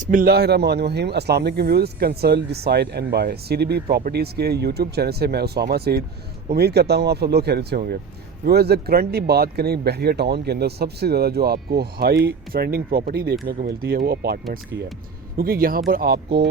बिस्मिल्लाहिर्रहमानिर्रहीम। अस्सलाम वालेकुम viewers, consult decide and buy CDB properties के यूट्यूब चैनल से मैं उसामा सईद उम्मीद करता हूँ आप सब लोग खैरियत से होंगे। व्यूअर्स, करंटली बात करें बहरिया टाउन के अंदर सबसे ज़्यादा जो आपको हाई ट्रेंडिंग प्रॉपर्टी देखने को मिलती है वो अपार्टमेंट्स की है, क्योंकि यहाँ पर आपको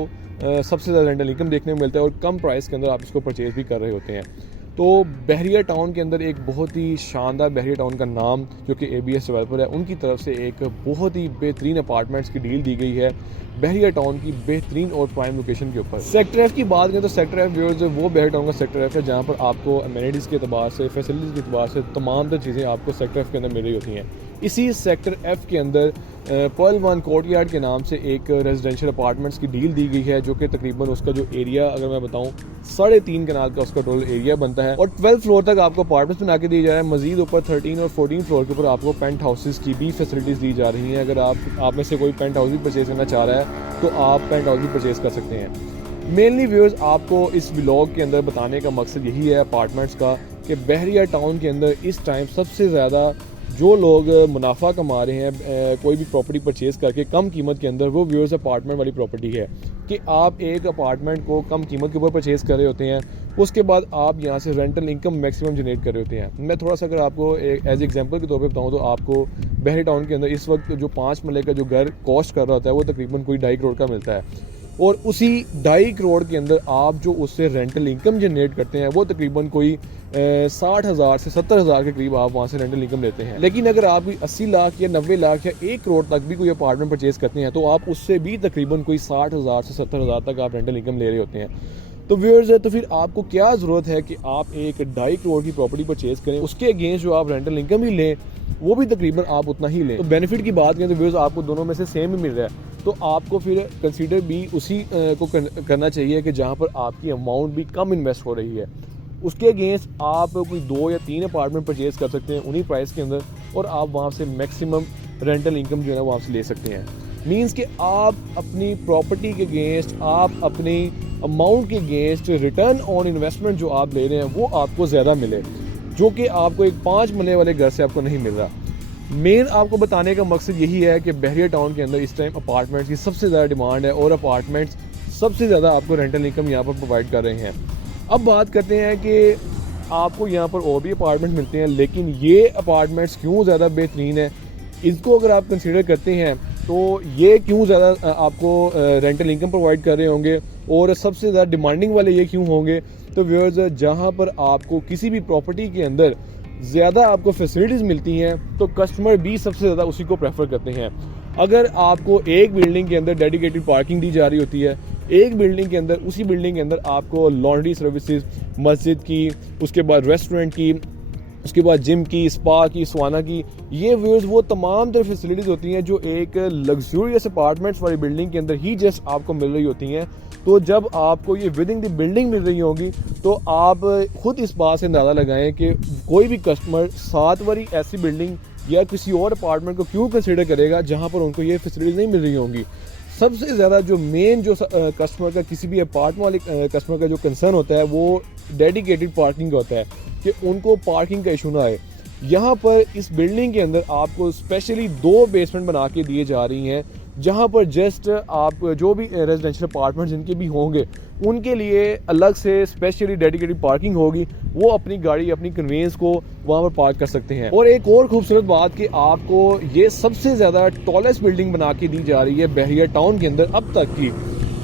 सबसे ज़्यादा रेंटल इनकम देखने को मिलता है और कम प्राइस के अंदर आप इसको परचेज़ भी कर रहे होते हैं। तो बहरिया टाउन के अंदर एक बहुत ही शानदार बहरिया टाउन का नाम जो कि ABS डेवलपर है उनकी तरफ से एक बहुत ही बेहतरीन अपार्टमेंट्स की डील दी गई है बहरिया टाउन की बेहतरीन और प्राइम लोकेशन के ऊपर। सेक्टर F की बात करें तो सेक्टर F व्यूअर्स वो बहरिया टाउन का सेक्टर F है जहाँ पर आपको अमेनिटीज़ के अतबार से, फैसिलिटीज़ के अतबार से तमाम तर चीज़ें आपको सेक्टर F के अंदर मिल रही होती हैं। इसी सेक्टर F के अंदर पर्ल वन कोर्टयार्ड के नाम से एक रेजिडेंशियल अपार्टमेंट्स की डील दी गई है जो कि तकरीबन उसका जो एरिया अगर मैं बताऊं 3.5 कनाल का उसका टोटल एरिया बनता है और 12 फ्लोर तक आपको अपार्टमेंट्स बना के दिए जा रहे हैं। मजीद ऊपर 13 और 14 फ्लोर के ऊपर आपको पेंट हाउसेस की भी फैसिलिटीज़ दी जा रही हैं। अगर आप में से कोई पेंट हाउस भी परचेज करना चाह रहा है तो आप पेंट हाउस भी परचेज कर सकते हैं। मेनली व्यूअर्स आपको इस व्लॉग के अंदर बताने का मकसद यही है अपार्टमेंट्स का कि बहरिया टाउन के अंदर इस टाइम सबसे ज़्यादा जो लोग मुनाफा कमा रहे हैं कोई भी प्रॉपर्टी परचेज़ करके कम कीमत के अंदर, वो व्यूअर्स अपार्टमेंट वाली प्रॉपर्टी है कि आप एक अपार्टमेंट को कम कीमत के ऊपर परचेज़ कर रहे होते हैं, उसके बाद आप यहाँ से रेंटल इनकम मैक्सिमम जनरेट कर रहे होते हैं। मैं थोड़ा सा अगर आपको एज एग्जांपल के तौर पे बताऊँ तो आपको बहरिया टाउन के अंदर इस वक्त जो 5 मरले का जो घर कॉस्ट कर रहा होता है वो तकरीबन कोई 2.5 करोड़ का मिलता है और उसी 2.5 करोड़ के अंदर आप जो उससे रेंटल इनकम जनरेट करते हैं वो तकरीबन कोई 60,000 से 70,000 के करीब आप वहाँ से रेंटल इनकम लेते हैं। लेकिन अगर आप 80 लाख या 90 लाख या 1 करोड़ तक भी कोई अपार्टमेंट परचेज करते हैं तो आप उससे भी तकरीबन कोई 60,000 से 70,000 तक आप रेंटल इनकम ले रहे होते हैं। तो व्यूअर्स, तो फिर आपको क्या ज़रूरत है कि आप एक 2.5 करोड़ की प्रॉपर्टी परचेज करें, उसके अगेंस्ट जो आप रेंटल इनकम ही लें वो भी तकरीबन आप उतना ही लें। तो बेनिफिट की बात करें तो व्यूअर्स आपको दोनों में से सेम ही मिल रहा है, तो आपको फिर कंसीडर भी उसी को करना चाहिए कि जहाँ पर आपकी अमाउंट भी कम इन्वेस्ट हो रही है। उसके अगेंस्ट आप कोई 2 या 3 अपार्टमेंट परचेज कर सकते हैं उन्हीं प्राइस के अंदर और आप वहाँ से मैक्सिमम रेंटल इनकम जो है ना वहाँ से ले सकते हैं। मीन्स कि आप अपनी प्रॉपर्टी के अगेंस्ट, आप अपनी अमाउंट के अगेंस्ट रिटर्न ऑन इन्वेस्टमेंट जो आप ले रहे हैं वो आपको ज़्यादा मिले, जो कि आपको एक 5 मरले वाले घर से आपको नहीं मिल रहा। मेन आपको बताने का मकसद यही है कि बहरिया टाउन के अंदर इस टाइम अपार्टमेंट्स की सबसे ज़्यादा डिमांड है और अपार्टमेंट्स सबसे ज़्यादा आपको रेंटल इनकम यहाँ पर प्रोवाइड कर रहे हैं। अब बात करते हैं कि आपको यहाँ पर और भी अपार्टमेंट मिलते हैं, लेकिन ये अपार्टमेंट्स क्यों ज़्यादा बेहतरीन है, इसको अगर आप कंसीडर करते हैं तो ये क्यों ज़्यादा आपको रेंटल इनकम प्रोवाइड कर रहे होंगे और सबसे ज़्यादा डिमांडिंग वाले ये क्यों होंगे। तो व्यूअर्स, जहाँ पर आपको किसी भी प्रॉपर्टी के अंदर ज़्यादा आपको फैसिलिटीज़ मिलती हैं तो कस्टमर भी सबसे ज़्यादा उसी को प्रेफर करते हैं। अगर आपको एक बिल्डिंग के अंदर डेडिकेटेड पार्किंग दी जा रही होती है, एक बिल्डिंग के अंदर, उसी बिल्डिंग के अंदर आपको लॉन्ड्री सर्विसेज, मस्जिद की, उसके बाद रेस्टोरेंट की, उसके बाद जिम की, स्पा की, स्वाना की, ये व्यूअर्स वो तमाम तरह फैसिलिटीज़ होती हैं जो एक लग्जूरियस अपार्टमेंट्स वाली बिल्डिंग के अंदर ही जस्ट आपको मिल रही होती हैं। तो जब आपको ये विद इन द बिल्डिंग मिल रही होगी तो आप खुद इस बात से अंदाज़ा लगाएं कि कोई भी कस्टमर 7 बारी ऐसी बिल्डिंग या किसी और अपार्टमेंट को क्यों कंसिडर करेगा जहाँ पर उनको ये फैसिलिटीज़ नहीं मिल रही होंगी। सबसे ज़्यादा जो मेन जो कस्टमर का, किसी भी अपार्टमेंट वाले कस्टमर का जो कंसर्न होता है वो डेडिकेटेड पार्किंग का होता है कि उनको पार्किंग का इशू ना आए। यहाँ पर इस बिल्डिंग के अंदर आपको स्पेशली 2 बेसमेंट बना के दिए जा रही हैं जहाँ पर जस्ट आप जो भी रेजिडेंशियल अपार्टमेंट जिनके भी होंगे उनके लिए अलग से स्पेशली डेडिकेटेड पार्किंग होगी, वो अपनी गाड़ी, अपनी कन्वेंस को वहाँ पर पार्क कर सकते हैं। और एक और खूबसूरत बात कि आपको ये सबसे ज़्यादा टॉलेस्ट बिल्डिंग बना के दी जा रही है बहरिया टाउन के अंदर अब तक की,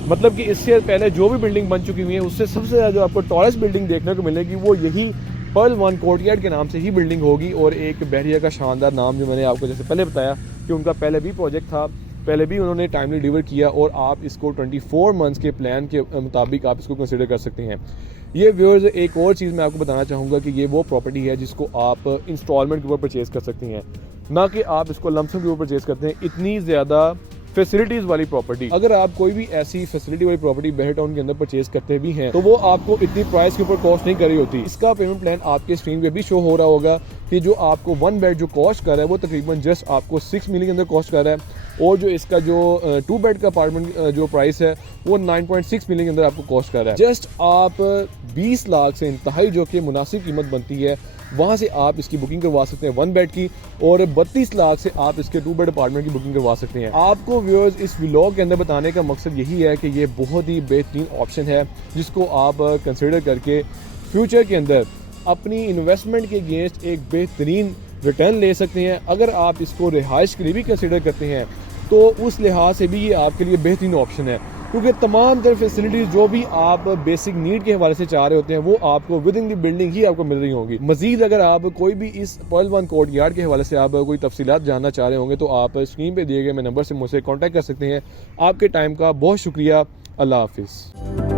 मतलब कि इससे पहले जो भी बिल्डिंग बन चुकी हुई है उससे सबसे ज़्यादा जो आपको टॉलेस्ट बिल्डिंग देखने को मिलेगी वो यही पर्ल वन कोर्टयार्ड के नाम से ही बिल्डिंग होगी। और एक बहरिया का शानदार नाम जो मैंने आपको जैसे पहले बताया कि उनका पहले भी प्रोजेक्ट था, पहले भी उन्होंने टाइमली डिलीवर किया और आप इसको 24 मंथ्स के प्लान के मुताबिक आप इसको कंसिडर कर सकते हैं। ये व्यूअर्स, एक और चीज़ मैं आपको बताना चाहूँगा कि ये वो प्रॉपर्टी है जिसको आप इंस्टॉलमेंट के ऊपर परचेज़ कर सकती हैं, ना कि आप इसको लमसम के ऊपर परचेज़ करते हैं। इतनी ज़्यादा फैसिलिटीज़ वाली प्रॉपर्टी, अगर आप कोई भी ऐसी फैसिलिटी वाली प्रॉपर्टी बहरिया टाउन के अंदर परचेज करते भी हैं तो वो आपको इतनी प्राइस के ऊपर कॉस्ट नहीं कर रही होती। इसका पेमेंट प्लान आपके स्क्रीन पे भी शो हो रहा होगा कि जो आपको 1 बेड जो कॉस्ट कर रहा है वो तकरीबन जस्ट आपको 6 मिलियन के अंदर कॉस्ट कर रहा है। और जो इसका जो 2 बेड का अपार्टमेंट जो प्राइस है वो 9.6 मिलियन के अंदर आपको कॉस्ट कर रहा है। जस्ट आप 20 लाख से इंतहाई जो कि मुनासिब कीमत बनती है वहाँ से आप इसकी बुकिंग करवा सकते हैं 1 बेड की, और 32 लाख से आप इसके 2 बेड अपार्टमेंट की बुकिंग करवा सकते हैं। आपको व्यूअर्स इस व्लॉग के अंदर बताने का मकसद यही है कि ये बहुत ही बेहतरीन ऑप्शन है जिसको आप कंसिडर करके फ्यूचर के अंदर अपनी इन्वेस्टमेंट के अगेंस्ट एक बेहतरीन रिटर्न ले सकते हैं। अगर आप इसको रिहाइश के लिए भी कंसिडर करते हैं तो उस लिहाज से भी ये आपके लिए बेहतरीन ऑप्शन है, क्योंकि तमाम तरह फैसिलिटीज़ जो भी आप बेसिक नीड के हवाले से चाह रहे होते हैं वो आपको विद इन द बिल्डिंग ही आपको मिल रही होंगी। मजीद अगर आप कोई भी इस पर्ल वन कोर्टयार्ड के हवाले से आप कोई तफसीलात जानना चाह रहे होंगे तो आप स्क्रीन पे दिए गए नंबर से मुझसे कॉन्टैक्ट कर सकते हैं। आपके टाइम का बहुत शुक्रिया। अल्लाह हाफिज़।